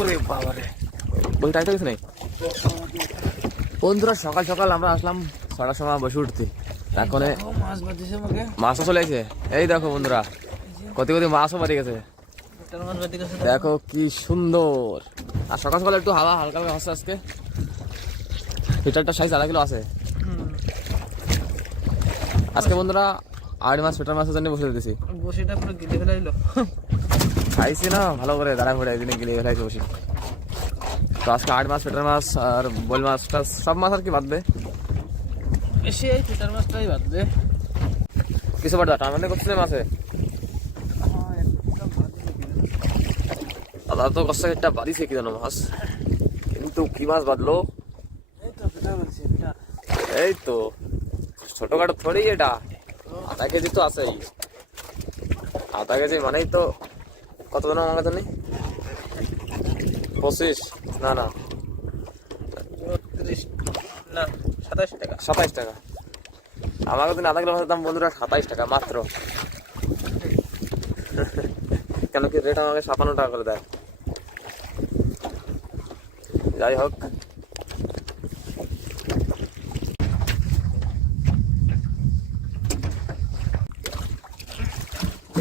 ওরে বাবারে। নেই? বন্ধুরা সকাল সকাল আমরা আসলাম ছটার সময় বসে উঠতে। এখন মাছও চলে এসে এই দেখো বন্ধুরা কত কত মাছও বাড়ি গেছে। গেছে দেখো কি সুন্দর। আর সকাল সকাল একটু হাওয়া হালকা হালকা হচ্ছে আজকে। ফিটারটা সাইজ আধা কিলো আছে। আজকে বন্ধুরা আড়ি মাছ ফিটার মাছের জন্য বসে দিতেছি। বসিটা পুরো গিলে ফেলে খাইছি না ভালো করে দাঁড়া ঘুরে একদিনে গিলে ফেলাইছি বসি। তো আজকে আট মাছ ফিটার মাছ আর বোল মাছ টাছ সব মাছ আর কি বাঁধবে বেশি এই ফিটার মাছটাই বাঁধবে কিছু বাড়া টানানে করছে মাছে? দাদা তো কষ্ট একটা বাড়িছে কি জানো মাছ? কিন্তু কি মাছ বাঁধলো? বাঁধছে এই তো ছোটখাটো থোড়ি এটা। আধা কেজি তো আছেই। আধা কেজি মানেই তো কত জন আমার কাছে নেই পঁচিশ? না না। না সাতাশ টাকা। সাতাইশ টাকা। আমার কাছে আধা কিলো মাছের দাম বন্ধুরা সাতাইশ টাকা মাত্র। কেন কি রেট আমাকে ছাপান্ন টাকা করে দেয়? যাই হোক।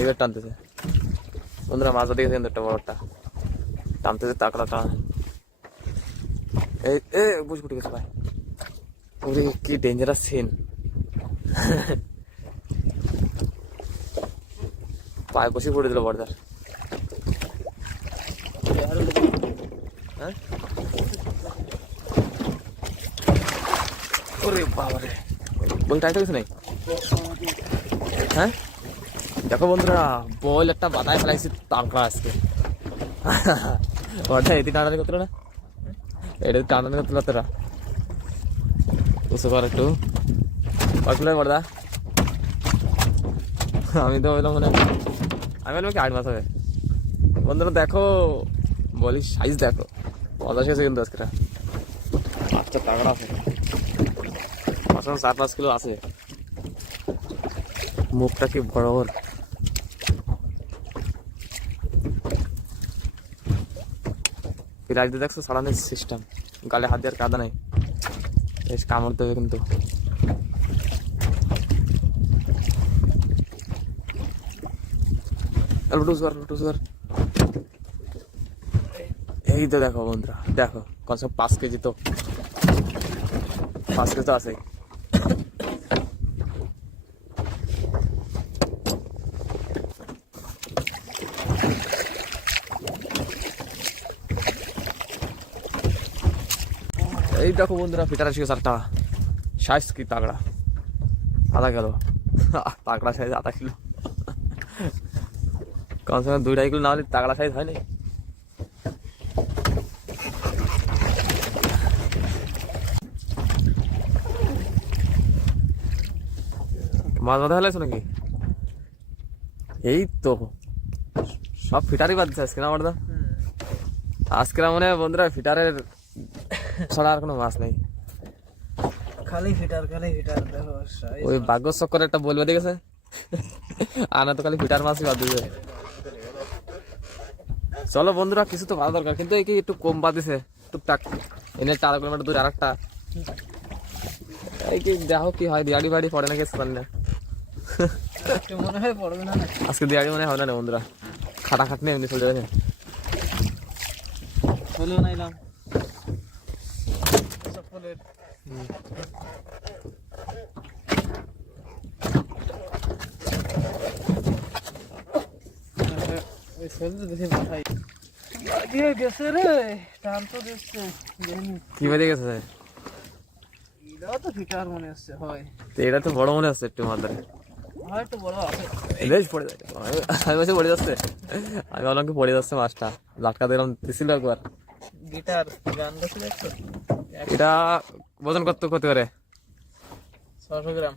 এবার টানতেছে। বন্ধুরা মাছ দিকে কিন্তু একটা বড়টা টানতেছে তাকড়া টান এই এ বুঝ ফুটে গেছে ভাই ওরে কি ডেঞ্জারাস সিন পায়ে বসে পড়ে দিল বর্দার হ্যাঁ ওরে বাবারে বই টাইটা কিছু নেই হ্যাঁ দেখো বন্ধুরা। বল একটা বাতায় ফেলাইছি তারকা আজকে। ওটা এদি টানানি করতে না? এটা টানানি করতে তোরা উঁচু কর একটু। কতগুলো বড়দা আমি তো বললাম মানে আমি বললাম কি আট মাস হবে। বন্ধুরা দেখো। বলি সাইজ দেখো। পঞ্চাশ হয়েছে কিন্তু আজকে। আচ্ছা তাগড়া আছে। মাসাম চার পাঁচ কিলো আছে। মুখটা কি বড়? রাজদা দেখছ সারানো সিস্টেম গালে হাত দেওয়ার কাদা নেই। বেশ কামড় দেবে কিন্তু। এই তো দেখো বন্ধুরা, দেখো কত পাঁচ কেজি তো। পাঁচ কেজি তো আছে এই দেখো বন্ধুরা ফিটার আছে চারটা। সাইজ কি তাগড়া? আধা গেল তাগড়া সাইজ আধা কিলো। কমসে কম দুই ঢাই কিলো না হলে তাগড়া সাইজ হয় নাই। মাছ বাঁধা ফেলাইছো নাকি? এই তো। সব ফিটারই বাঁধছে আজকে না আমার আজকে না মনে বন্ধুরা ফিটারের ছাড়া আর কোনো মাছ নেই। খালি ফিটার খালি ফিটার দেখো ওই ভাগ্য চক্কর একটা বলবে দেখেছে? আনা তো খালি ফিটার মাছই বাদ দিবে। চলো বন্ধুরা কিছু তো ভালো দরকার কিন্তু এই কি একটু কম বাদিছে টুকটাক এনে চার কিলোমিটার দূরে আর একটা। এই কি দেখো কি হয় দিয়াড়ি বাড়ি পড়ে না কিছু না মনে হয় পড়বে না আজকে দিয়াড়ি মনে হয় না বন্ধুরা। খাটা খাটনি এমনি চলে যাবে। হলেও নাইলাম। চপ্পলের ওই শরীর তো দেখে মাথায়। দিয়ে গেছে রে টান তো দিচ্ছে কি বেরিয়ে গেছে এটাও তো ফিটার মনে হচ্ছে হয়। তো এটা তো বড় মনে হচ্ছে একটু মাথায়। হয়তো বড় আছে বেশ পড়ে যাচ্ছে। আমি বলছি পড়ে যাচ্ছে। আমি ভাবলাম কি পড়ে যাচ্ছে মাছটা। লাটকা দিলাম দিছিল একবার। গিটার গান গাছে দেখছ এটা ওজন কত পারে? ছশো গ্রাম।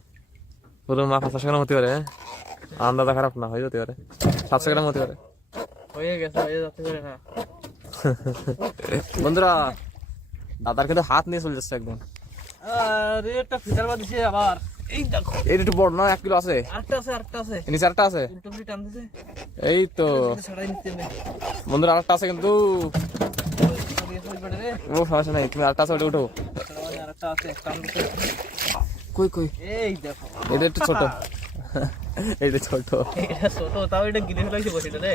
পুরো মা পাঁচশো গ্রাম হতে পারে হ্যাঁ? আন্দাজা খারাপ না হয়ে যেতে পারে। সাতশো গ্রাম হতে পারে। হয়ে গেছে হয়ে যাচ্ছে করে না বন্ধুরা দাদার কিন্তু হাত নিয়ে চলে যাচ্ছে একদম। আর একটা ফিটার বাদিছে আবার। এই দেখো। এটা একটু বড় না এক কিলো আছে? নিচে আছে? এই তো। বন্ধুরা আরেকটা আছে কিন্তু। পারে ও সমস্যা নাই তুমি আরেকটা উঠো আছে কই কই এই দেখো এটা একটু ছোট এটা ছোট এটা ছোট তাও এটা গিলে ফেলাইছে বসিটা রে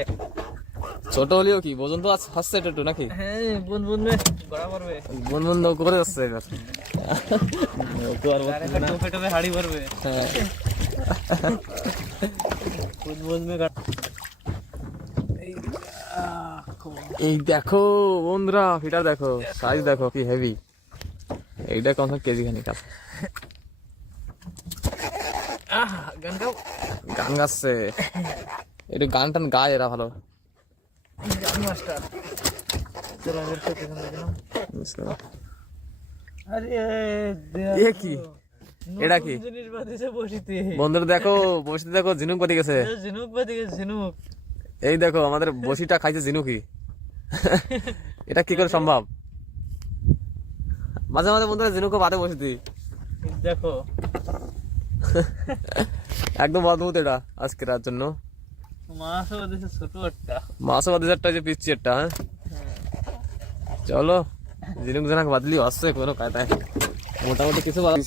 ছোট হলেও কি বোঝন তো হচ্ছে এটা একটু নাকি হ্যাঁ বুন বুন মে গড়া পড়বে বন বন করে যাচ্ছে এবার নৌকো আর টোপে হাড়ি পড়বে হ্যাঁ। বুন বুন মে গড়া এই আহ, খুব এই দেখো বন্ধুরা ফিটার দেখো সাইজ দেখো কি হেভি এইটা কম কেজি খানিক আছে। গান গাচ্ছে। একটু গান টান গায় এরা ভালো। কি? এটা কি? বন্ধুরা দেখো বসিতে দেখো ঝিনুক পাতি গেছে। ঝিনুক এই দেখো আমাদের বসিটা খাইছে ঝিনুকি এটা কি করে সম্ভব? মাঝে মাঝে বন্ধুরা ঝিনুকও বাদে বসিতি এই দেখো। একদম অদ্ভুত এটা আজকের রাত জন্য। মাছও বাদিছে ছোট একটা। মাছও বাদে একটা যে পিচ্ছি একটা হ্যাঁ? চলো ঝিনুক জানাক বাদলি আসছে কোনো কায়দায়। মোটামুটি কিছু বাদি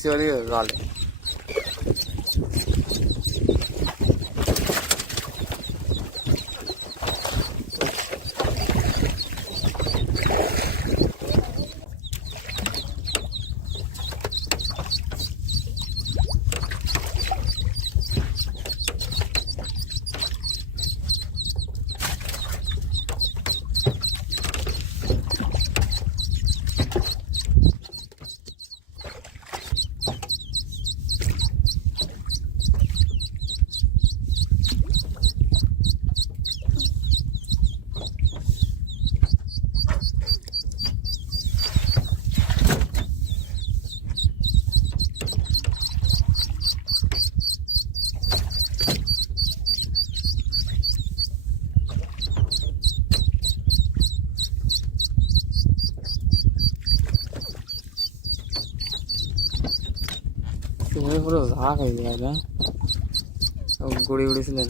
পুরো ঝাঁক হয়ে যায় না গুড়ি উড়েছিলেন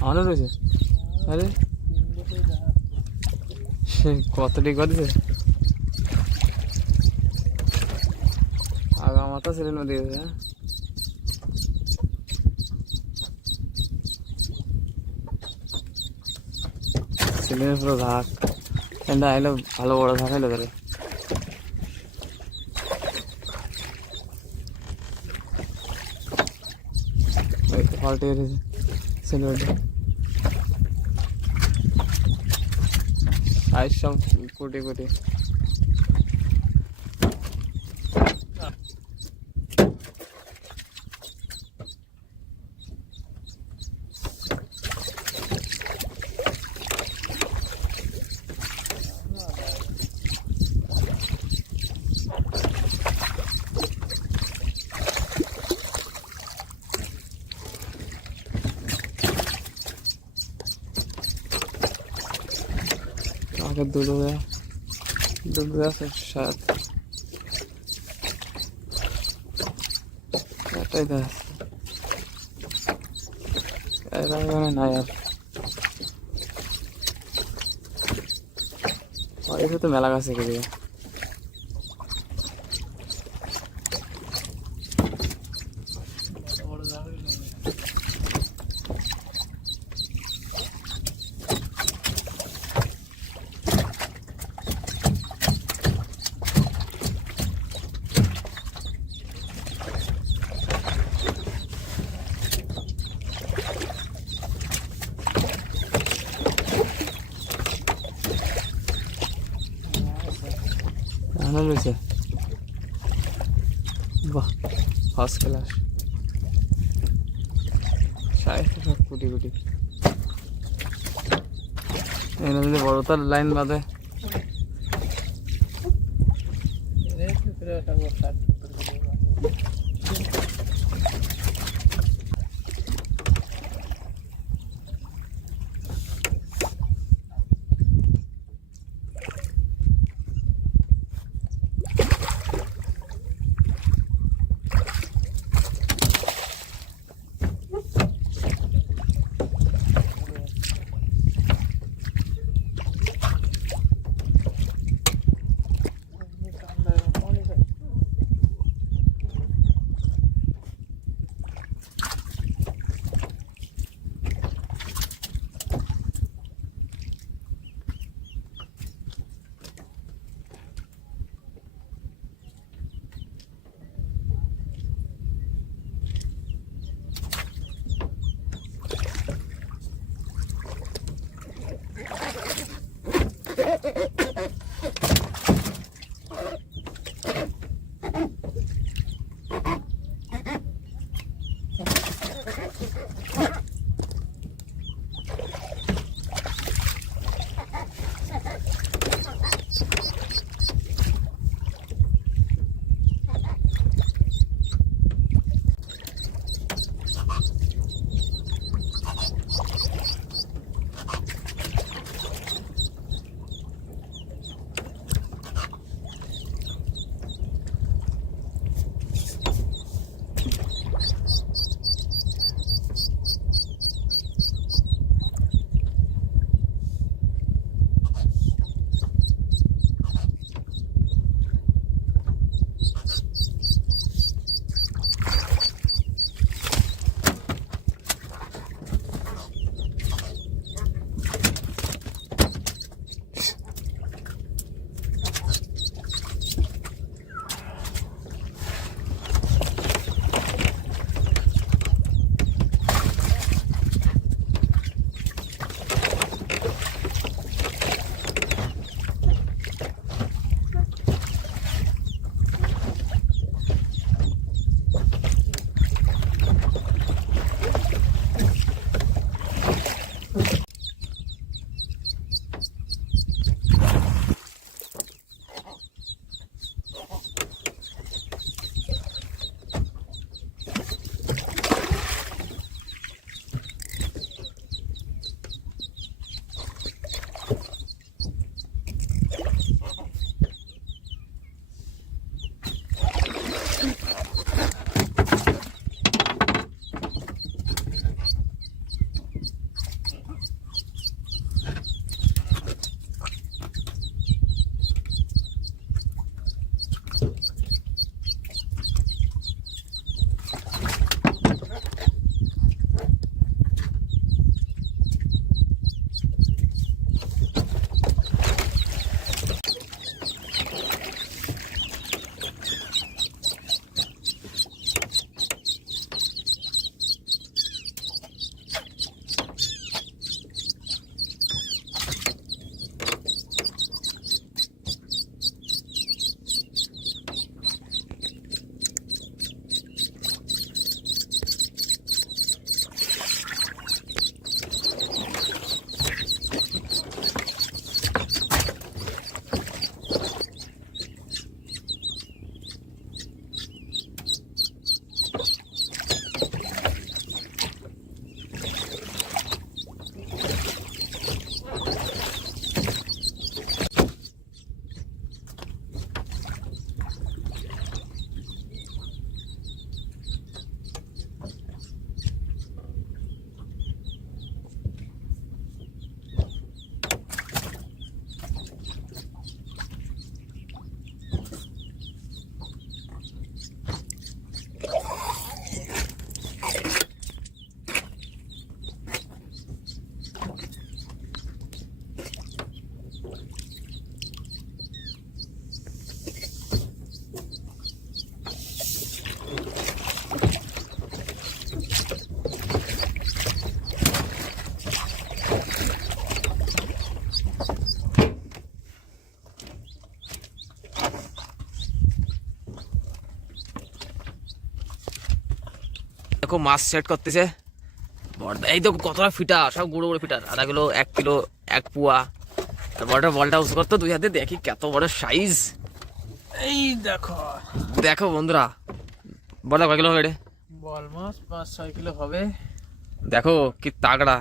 আমারও রয়েছে আরে সে কত ঠিক দিছে আগা মাথা ছিল নদী হ্যাঁ সিলিমের পুরো ঘাট এন্ডা আইলো ভালো বড় ঘাট আইলো ধরে ওই তো পাল্টে গেছে কোটি সাইজ সব কোটি কোটি আগে দুটো দুটো আছে সাত। এটাই তো আছে। এরা এখানে নাই আর। এসে তো মেলা গাছ একে দিকে রয়েছে ফার্স্ট ক্লাস। সাড়ে কোটি কোটি। এখানে যদি বড় তার লাইন বাঁধে। দেখো মাছ সেট করতেছে। বড়দা এই দেখো কতটা ফিটা সব গুঁড়ো গুঁড়ো ফিটার আধা কিলো এক কিলো এক পুয়া। বড়টা বলটা উস করতো দুই হাতে দেখি কত বড় সাইজ এই দেখো। দেখো বন্ধুরা বলা কয় কিলো হবে রে? বল মাছ পাঁচ ছয় কিলো হবে। দেখো কি তাগড়া।